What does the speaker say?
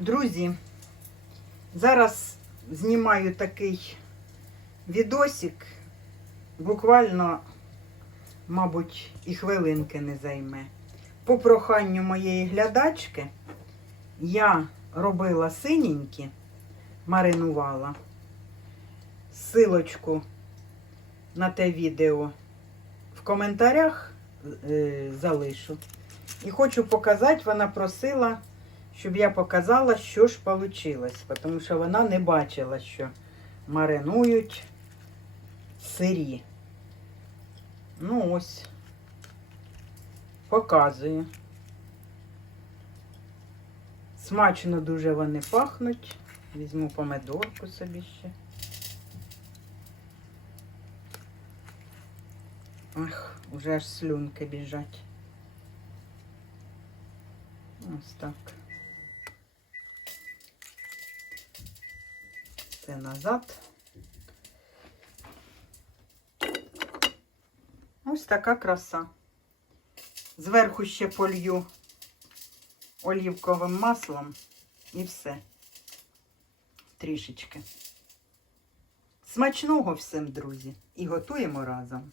Друзі, зараз знімаю такий відосик. Буквально, мабуть, і хвилинки не займе. По проханню моєї глядачки я робила синенькі, маринувала. Силочку на те відео в коментарях е, залишу. І хочу показати, вона просила, щоб я показала, що ж вийшло. Тому що вона не бачила, що маринують сирі. Ну ось. Показую. Смачно дуже вони пахнуть. Візьму помидорку собі ще. Ах, уже аж слюнки біжать. Ось так. Це назад. Ось така краса. Зверху ще полью олівковим маслом і все. Трішечки. Смачного всім, друзі, і готуємо разом.